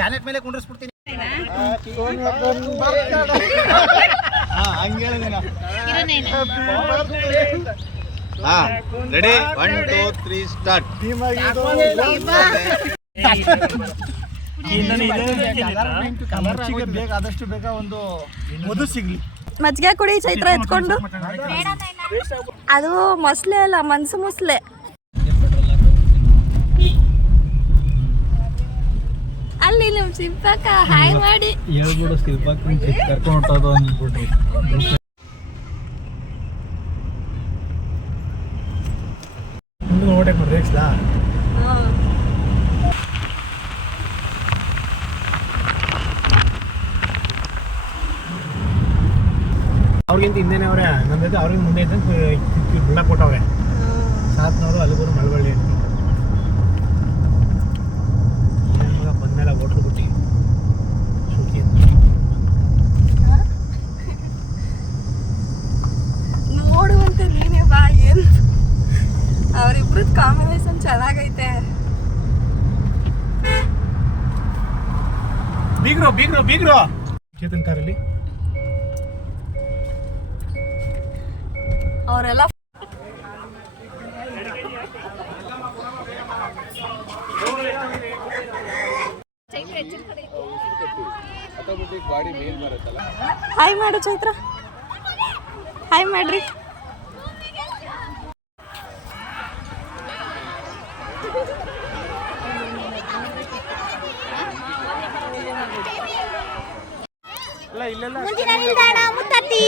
Ballot ಮೇಲೆ ಕುಂಡ್ರಿಸ್ಬಿಡ್ತೀನಿ. Ready 1 2 3 start. ಆದಷ್ಟು ಬೇಗ ಒಂದು ಮಧು ಸಿಗ್ಲಿ. ಮಜ್ಜಿಗೆ ಕುಡಿ ಚೈತ್ರ ಎತ್ಕೊಂಡು. ಅದು ಮೊಸಳೆ ಅಲ್ಲ, ಮನ್ಸು ಮೊಸಳೆ. ಅಲ್ಲಿ ನಮ್ ಶಿಲ್ಪಕ್ಕ ಹಾಯ್ ಮಾಡಿ ಹೇಳ್ಬಿಡು. ಶಿಲ್ಪಕ್ಕ ಕರ್ಕೊಂಡು ಹೊಟ್ಟೋದು ಅಂದ್ಬಿಟ್ರಿ. ಓಡಕ್ ಮಾಡ್ರಿ ಎಕ್ಸ್ಲಾ. ಅವ್ರಿಗಿಂತ ಹಿಂದೆನೇ ಅವ್ರೆ, ನಮ್ಮ ಜೊತೆ ಅವ್ರಿಗೆ ಮುಂದೆ ಇದ್ದಂಗೆ ಬಿಡಕ್ಕೆ ಕೊಟ್ಟವ್ರೆ. ಸಾತ್ನವರು ಅಲ್ಲಿಗೂ ಮಳವಳ್ಳಿ ಮಗ ಬಂದ್ಮೇಲೆ ಹೋಟ್ಲು ಬಿಟ್ಟು ಶುಚಿ ಅಂತ ನೋಡುವಂತೆ ನೀನೇ ಬಾ. ಏನು ಅವರಿಬ್ರದ್ ಕಾಂಬಿನೇಷನ್ ಚೆನ್ನಾಗೈತೆ. ಬೀಗ್ರು ಬೀಗ್ರು ಬೀಗ್ರು ಚೇತನ್ ಕಾರಲ್ಲಿ ಅವರೆಲ್ಲ ಹಾಯ್ ಮಾಡು ಚೈತ್ರ, ಹಾಯ್ ಮಾಡ್ರಿ. ಮುಂದಿನ ನಿಲ್ದಾಣ ಮುತ್ತತ್ತಿ.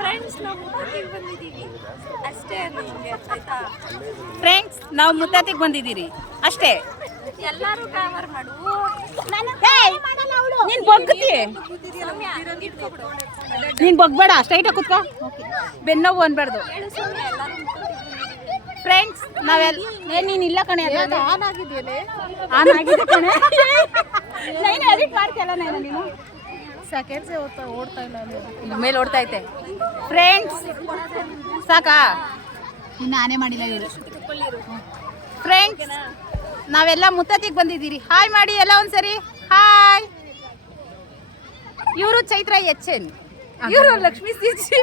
ಫ್ರೆಂಡ್ಸ್ ನಾವು ಮುತ್ತತ್ತಿಗೆ ಬಂದಿದ್ದೀವಿ ಅಷ್ಟೇ. ನಮಗೆ ಆಯ್ತಾ ಫ್ರೆಂಡ್ಸ್, ನಾವು ಮುತ್ತತ್ತಿಗೆ ಬಂದಿದ್ದೀರಿ ಅಷ್ಟೇ. ಎಲ್ಲರೂ ಕವರ್ ಮಾಡು. ನೀನ್ ಬಗ್ಗತಿ, ನೀನ್ ಬಗ್ಬೇಡ, ಸ್ಟ್ರೈಟಾಗಿ ಕುತ್ಕೋ. ಬೆನ್ನೋವು ಅನ್ಬಾರ್ದು. ಫ್ರೆಂಡ್ಸ್, ನೀನ್ ಇಲ್ಲ ಕಣೆ, ಆನ್ ಆಗಿದೆಯಲ್ಲ, ಆನ್ ಆಗಿದೆ ಕಣೆ. ನೈನ್ ಎಡಿಟ್ ಮಾಡ್ತಿಯಲ್ಲ ನೈನ ನೀನು. ಸೆಕೆಂಡ್ಸ್ ಓಡ್ತಾ ಇಲ್ಲ, ಮೇಲೆ ಓಡ್ತಾ ಐತೆ. ಫ್ರೆಂಡ್ಸ್ ಸಾಕಾ, ಇನ್ನು ಆನೆ ಮಾಡಿಲ್ಲ ಇವರು. ಫ್ರೆಂಡ್ಸ್, ನಾವೆಲ್ಲ ಮುತ್ತತ್ತಿಗೆ ಬಂದಿದ್ದೀರಿ. ಹಾಯ್ ಮಾಡಿ ಎಲ್ಲ ಒಂದ್ಸರಿ. ಹಾಯ್. ಇವರು ಚೈತ್ರ ಎಚ್ ಎನ್, ಇವರು ಲಕ್ಷ್ಮೀ ಸಿಜಿ,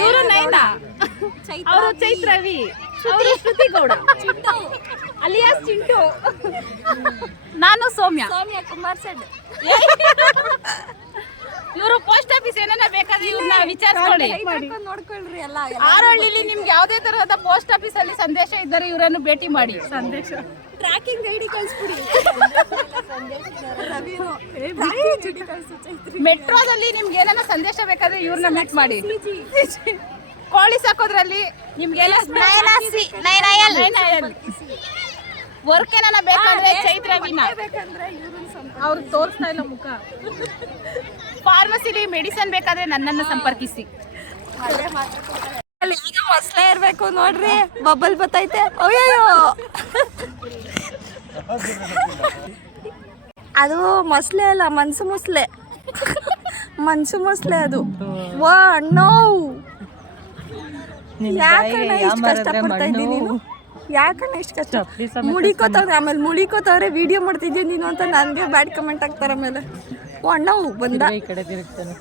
ಇವರು ನೈನಾ, ಅವರು ಚೈತ್ರ ವಿ, ಅವರು ಶ್ರುತಿ ಗೌಡ, ಅಲಿಯಾಸ್ ಚಿಂಟು, ನಾನು ಸೌಮ್ಯ ಕುಮಾರ್ ಸೆಡ್. ಇವರು ಪೋಸ್ಟ್ ಆಫೀಸ್ ಏನಾರ ಬೇಕಾದ್ರೆ ಇವ್ರನ್ನ ವಿಚಾರಿಸ್ಕೊಳ್ಳಿ, ನೋಡ್ಕೊಳ್ರಿ. ಎಲ್ಲ ಆರೋಳ್ಳಿಲಿ ನಿಮ್ಗೆ ಯಾವುದೇ ತರಹದ ಪೋಸ್ಟ್ ಆಫೀಸ್ ಅಲ್ಲಿ ಸಂದೇಶ ಇದ್ದರೆ ಇವರನ್ನು ಭೇಟಿ ಮಾಡಿ. ಸಂದೇಶ ಟ್ರ್ಯಾಕಿಂಗ್ ಐಡಿ ಕಳಿಸ್ಬಿಡಿ. ಮೆಟ್ರೋದಲ್ಲಿ ನಿಮ್ಗೆ ಏನಾರ ಸಂದೇಶ ಬೇಕಾದ್ರೆ ಇವ್ರನ್ನ ಮೀಟ್ ಮಾಡಿ. ಕೋಳಿ ಸಾಕೋದ್ರಲ್ಲಿ ನಿಮ್ಗೆ ವರ್ಕ್ ಏನಾರ ಬೇಕಾದ್ರೆ ಚೈತ್ರ ವಿನ, ಅವ್ರು ತೋರಿಸ್ತಾ ಇಲ್ಲ ಮುಖ. ಫಾರ್ಮಸಿಲಿ ಮೆಡಿಸಿನ್ ಬೇಕಾದ್ರೆ ನನ್ನನ್ನು ಸಂಪರ್ಕಿಸಿ. ಮೊಸಳೆ ಇರ್ಬೇಕು ನೋಡ್ರಿ, ಬಬಲ್ ಬತ್ತೈತೆ. ಅಯ್ಯೋ, ಅದು ಮೊಸಳೆ ಅಲ್ಲ, ಮನ್ಸು ಮೊಸಳೆ. ಮನ್ಸು ಮೊಸಳೆ ಅದು. ವಾ ಅಣ್ಣೋ, ಯಾಕಣ್ಣ ಇಷ್ಟು ಕಷ್ಟಪಡ್ತಾ ಇದ್ದೀನಿ ನೀನು? ಯಾಕಣ್ಣ ಇಷ್ಟು ಕಷ್ಟ? ಮುಡಿಕೋತವ್ರೆ, ಆಮೇಲೆ ಮುಡಿಕೋತವ್ರೆ, ವಿಡಿಯೋ ಮಾಡ್ತಿದ್ದೆ ನೀನು ಅಂತ ನನಗೆ ಬ್ಯಾಡ್ ಕಮೆಂಟ್ ಆಗ್ತಾರೆ. ಆಮೇಲೆ ಓ ಅಣ್ಣ ಬಂದ ಈ ಕಡೆ ತಿರುಗ್ತಾನೆ.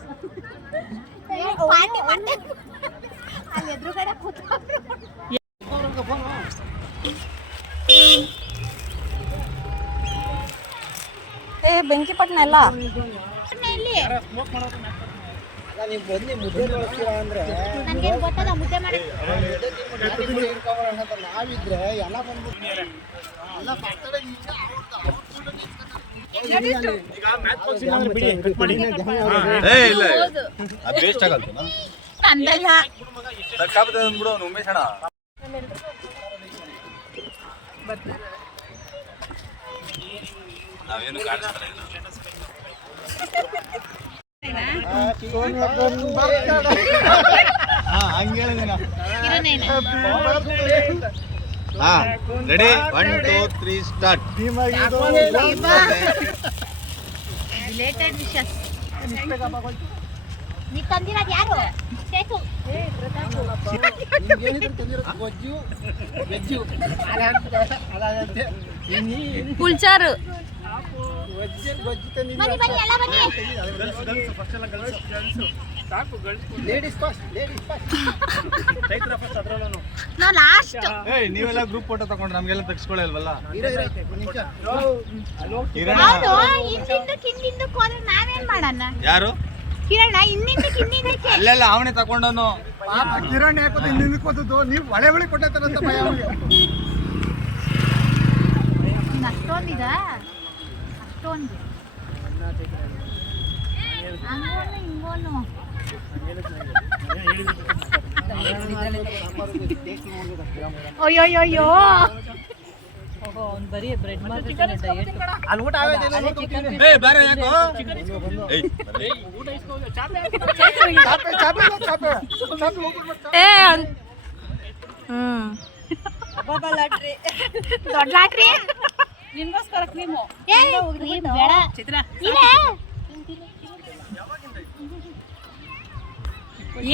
ಏ ಬೆಂಕಿ ಪಟ್ನ ಎಲ್ಲ ನಾವೇನು ಕಾಣಿಸ್ತಾ ಇಲ್ಲ. Ready 1 2 3 start. Related wishes. ನೀ ತಂದಿರೋದು ಯಾರು? ಪುಲ್ಚಾರು ನೀವೆಲ್ಲ ಗ್ರೂಪ್ ಫೋಟೋ ತಗೊಂಡ್ರೆ ನಮ್ಗೆಲ್ಲ ತೆಗಿಸ್ಕೊಳ್ಳಲ್ವಲ್ಲ. ಯಾರು ಕಿರಣ ಅಲ್ಲೆಲ್ಲ ಅವನೇ ತಗೊಂಡನು. ಕಿರಣ್ ಯಾಕೋದು ಹಿಂದಿಂದಕ್ಕೆ ಹೋದದ್ದು ನೀವು ಒಳೆ ಬಳಿ ಕೊಟ್ಟಂತ ಭಯ ಅವನಿಗೆ. ಅಷ್ಟೊಂದಿದ ಅಷ್ಟೊಂದು ಹಿಂಗೋನು ಅಯ್ಯೋಯ್ಯೋ ಅಲ್ಲಿ ಊಟ ಬೇರೆ ಯಾಕೋ ದೊಡ್ಡ ಲಾಟ್ರಿ ನಿನ್ಗೋಸ್ಕರ ಕ್ರೀಮು ಬೇಡ ಚಿತ್ರ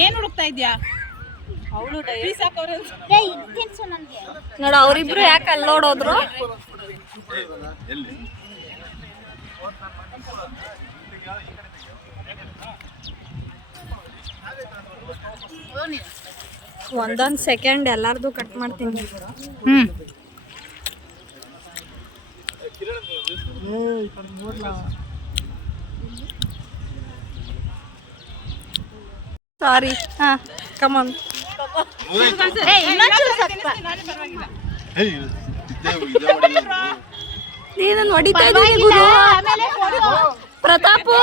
ಏನ್ ಹುಡುಕ್ತಾ ಇದ್ಯಾ? ಅವಳು ನೋಡ ಅವ್ರಿಬ್ರು ಯಾಕೆ ಅಲ್ಲಿ ನೋಡೋದ್ರು? ಒಂದೊಂದ್ ಸೆಕೆಂಡ್ ಎಲ್ಲಾರ್ದು ಕಟ್ ಮಾಡ್ತೀನಿ. ಸಾರಿ. ಹಾ ಕಮಾನ್. ನೀನನ್ನು ಹೊಡಿತಾ ಇದ್ದೀನಿ ಗುರು. ಪ್ರತಾಪು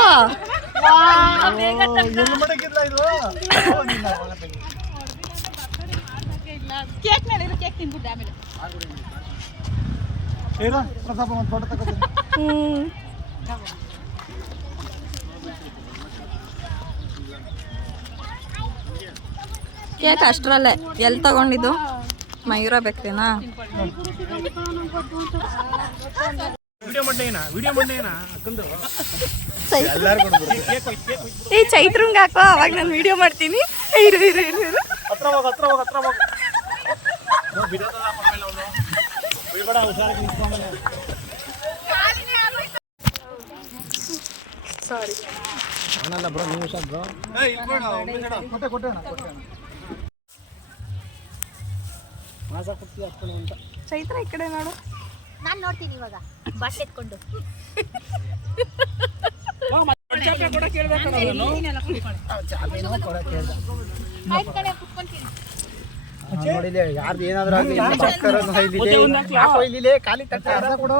ಕೇಕ್ ಮೇಲೆ ಕೇಕ್ ತಿನ್ಬಿಟ್ಟು ಆಮೇಲೆ ಪ್ರತಾಪ ಒಂದು ಫೋಟೋ ತಗೋತೀನಿ. ಕೇಕ್ ಅಷ್ಟ್ರಲ್ಲೇ ಎಲ್ಲಿ ತಗೊಂಡಿದ್ದು? ಮಯೂರ ಬೇಕ್ರಿನಾ? ಏ ಚೈತ್ರಂಗ್ ಹಾಕೋ, ಅವಾಗ ನಾನು ವಿಡಿಯೋ ಮಾಡ್ತೀನಿ. ಇರು ಇರು ಇರು ಇರು. ಸಾರಿ ಅವನಲ್ಲ ಬ್ರೋ, ನೀವು ಹುಷಾರ್ ಬ್ರೋ. ಚೈತ್ರ ಈ ಕಡೆ ನೋಡು. ನಾನು ನೋಡ್ತೀನಿ ಇವಾಗ ಬಸ್ ಎತ್ಕೊಂಡು. ಯಾರ್ದು ಏನಾದ್ರು ಖಾಲಿ ತಟ್ಟ ಅರ್ಧ ಕೊಡು.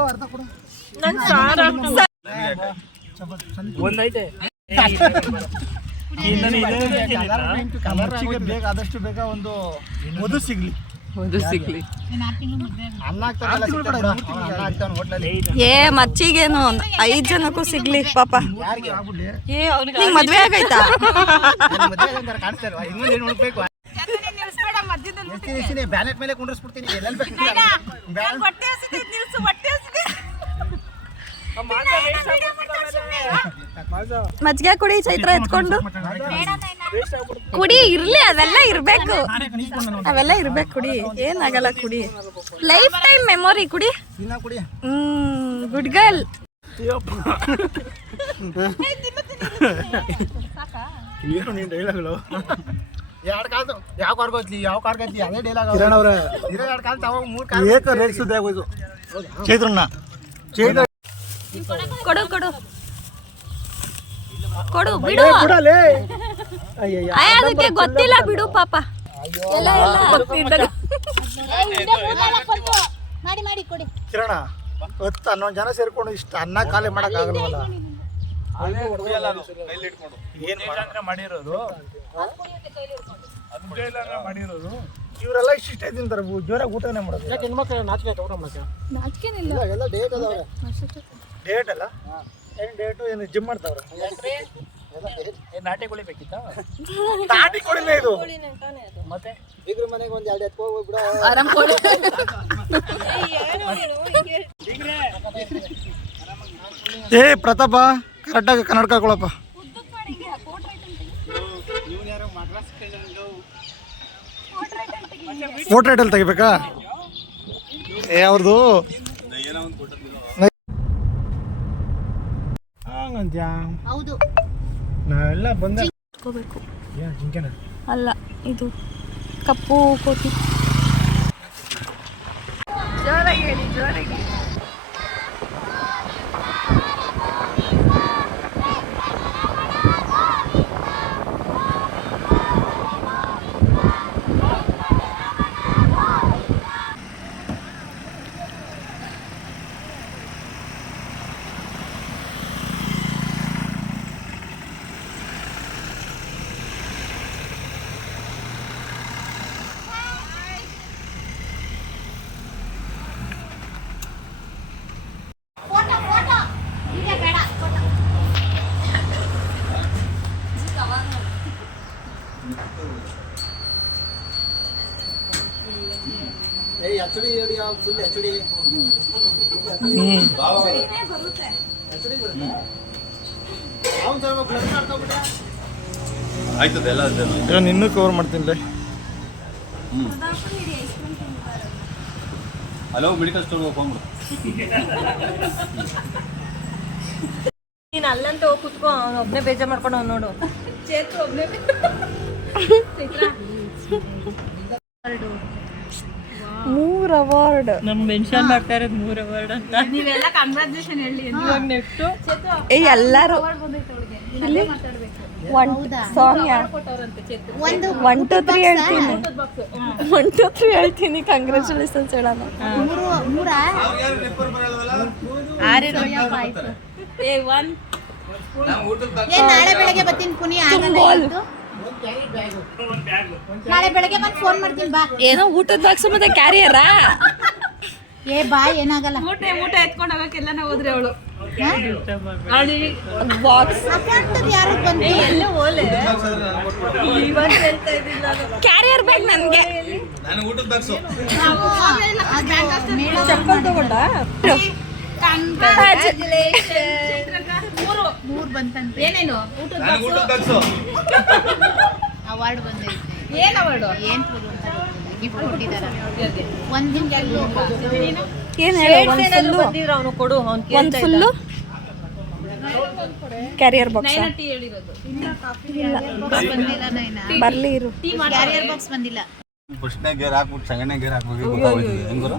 ಒಂದೈತೆ ಬೇಗ ಆದಷ್ಟು ಬೇಗ ಒಂದು ಮಧು ಸಿಗ್ಲಿ. ಏ ಮಚ್ಚಿಗೇನು 5 ಜನಕ್ಕೂ ಸಿಗ್ಲಿ ಪಾಪ. ನಿಂಗ್ ಮದ್ವೆ ಆಗೈತಾ? ಬ್ಯಾನೆಟ್ ಮೇಲೆ ಕುಂಡ್ರಿಸ್ಬಿಡ್ತೀನಿ. ಮಜ್ಜಿಗೆ ಕುಡಿ ಚೈತ್ರ ಎತ್ಕೊಂಡು ಕುಡಿ. ಇರ್ಲಿ, ಅವೆಲ್ಲ ಇರ್ಬೇಕು, ಅವೆಲ್ಲ ಇರ್ಬೇಕು. ಕುಡಿ, ಏನಾಗಲ್ಲ, ಕುಡಿ. Life time memory. ಕುಡಿ. Good girl. ಏನು ನೀನ್ ಡೈಲಾಗ್ಗಳು? ಎರಡು ಕಾಲ್ತು ಯಾವ ಕಾರ್ಗೋತ್ಲಿ ಯಾವ ಕಾರ್ಗತ್ಲಿ ಅದೇ ಡೈಲಾಗ್. ಕಿರಣ್ ಅವ್ರೆ ಇರೋ ಎರಡು ಕಾಲ್ತು ಅವಾಗ 3 ಕಾಲ್ ಏಕ ರೇಟ್ ಸುದ್ದಿ ಆಗೋಯ್ತು. ಚೈತ್ರಣ್ಣ ಚೈತ್ರ ಕೊಡು ಕೊಡು ಕೊಡು. ಬಿಡು, ಅದಕ್ಕೆ ಗೊತ್ತಿಲ್ಲ ಬಿಡು ಪಾಪ. ಎಲ್ಲ ಎಲ್ಲ ಗೊತ್ತಿದ್ದಲ್ಲ. ಮಾಡಿ ಮಾಡಿ ಕೊಡಿ. ಕಿರಣ 10-11 ಜನ ಸೇರ್ಕೊಂಡು ಇಷ್ಟು ಅನ್ನ ಖಾಲಿ ಮಾಡಕ್ ಆಗಲ್ವಲ್ಲ. ಇವರೆಲ್ಲ ಇಷ್ಟ ತಿಂತಾರೆ, ಜೋರಾಗಿ ಊಟನೇ ಮಾಡೋದು. ಯಾಕೆ ಹೆಣ್ಮಕ್ಳು ನಾಚಿಕೆ ಊಟ ಮಾಡಕ್ಕೆ? ನಾಚಿಕೆನಿಲ್ಲ, ಎಲ್ಲ ಡೇಟ್ ಅದಾವ್ರೆ. ಡೇಟ್ ಅಲ್ಲ, ಏನು ಡೇಟು ಏನು ಜಿಮ್ ಮಾಡ್ತಾವ್ರೆ. ನಾಟಿ ಕೋಳಿ ಬೇಕಿತ್ತ? ನಾಟಿ ಕೋಳಿನೇ ಇದು. ಮತ್ತೆ ಬೀಗ್ರ ಮನೆಗೆ ಒಂದು 2 ಎತ್ಕೊ ಹೋಗ್ಬಿಡ. ಆರಾಮ್ ಕೋಳಿ. ಏ ಪ್ರತಾಪ, ಕರೆಕ್ಟಾಗಿ ಕನ್ನಡಕ ಹಾಕೊಳಪ್ಪ. ಫೋಟೋ ಐಟಲ್ ತೆಗಿಬೇಕಾ? ಅವ್ರದ್ದು ಹೌದು. ನಾವೆಲ್ಲ ಬಂದ ಇಟ್ಕೋಬೇಕು. ಜಿಂಕೆನ ಅಲ್ಲ, ಇದು ಕಪ್ಪು ಕೋತಿ. ಜೋರಾಗಿ ಹೇಳಿ, ಜೋರಾಗಿ. ಆಯ್ತದೆ ಎಲ್ಲ ನಾನು ಇನ್ನೂ ಕವರ್ ಮಾಡ್ತೀನಿ. ಹಲೋ ಮೆಡಿಕಲ್ ಸ್ಟೋರ್ ಹೋಗ್ಬಿಡು. ನೀನು ಅಲ್ಲಂತ ಹೋಗಿ ಕುತ್ಕೋ, ಅವ್ನು ಒಬ್ಬನೇ ಬೇಜಾರು ಮಾಡ್ಕೊಂಡು ಅವ್ನು ನೋಡು. ಮೂರು ಅವಾರ್ಡ್. ನಮ್ ಮೆನ್ಷನ್ ಮಾಡ್ತಾ ಇರೋದು 3 ಅವಾರ್ಡ್ ಅಂತ. ನೀವೆಲ್ಲ ಕಂಗ್ರಾಚುಲೇಷನ್ ಹೇಳಿ. ಇವಾಗ ನೆಕ್ಸ್ಟ್ ಎಲ್ಲರೂ ಸೌಮ್ಯ 1 2 3 ಹೇಳ್ತೀನಿ. 1 2 3 ಹೇಳ್ತೀನಿ. ಕಂಗ್ರಾಚುಲೇಷನ್ಸ್ ಹೇಳೋಣ. ನಾಳೆ ಬೆಳಗ್ಗೆ ಬರ್ತೀನಿ ಪುನಿ. ನಾಳೆ ಬೆಳಗ್ಗೆ ಬಂದು ಫೋನ್ ಮಾಡ್ತೀನಿ ಬಾ. ಏನೋ ಊಟದ ಬಾಕ್ಸ್ ಮತ್ತೆ ಕ್ಯಾರಿಯರಾ? ಏ ಬಾ, ಏನಾಗಲ್ಲ. ಊಟ ಎತ್ಕೊಂಡು ಹೋಗಕ್ಕೆಲ್ಲ ನಾವು ಹೋದ್ರೆ ಅವಳು ಬಾಕ್ಸ್ ಯಾರು ಬಂದು ಎಲ್ಲ ಓಲೆ ಇವತ್ತು ಹೇಳ್ತಾ ಇದ್ದೀನಿ ನಾನು. ಕ್ಯಾರಿಯರ್ ಬೇಕು ನನಗೆ. ನಾನು ಊಟದ ಬಾಕ್ಸು ಚಪ್ಪಲ್ ತಗೊಂಡ ಮೂರು ಬಂತಂತೆ. ಏನೇನು ನಾನು ಊಟದ ಬಾಕ್ಸು ಅವಾರ್ಡ್ ಬಂದೈತೆ. ಏನ್ ಅವಾರ್ಡು? ಏನ್ ಗಿಫ್ಟ್ ಕೊಟ್ಟಿದ್ದಾರೆ. ಒಂದು ಏನು ಹೇಳು? ಏನಾದ್ರು ಬಂದಿದ್ರು ಅವನು ಕೊಡು, ಅವ್ನು ಒಂದು ಕೇಳ್ತಾ ಇದ್ದ. ಫುಲ್ಲು ಕ್ಯಾರಿಯರ್ ಬಾಕ್ಸ್ ಟೀ ಹೇಳಿರೋದು. ಬಂದಿಲ್ಲ ನೈನಾ. ಬರ್ಲಿ ಇರು. ಕ್ಯಾರಿಯರ್ ಬಾಕ್ಸ್ ಬಂದಿಲ್ಲ. ಫಸ್ಟ್ನೇ ಗೇರ್ ಹಾಕ್ಬಿಟ್ಟು ಸೆಕೆಂಡ್ನೇ ಗೇರ್ ಹಾಕ್ಬೇಕು. ಹೆಂಗ್ ಗುರು?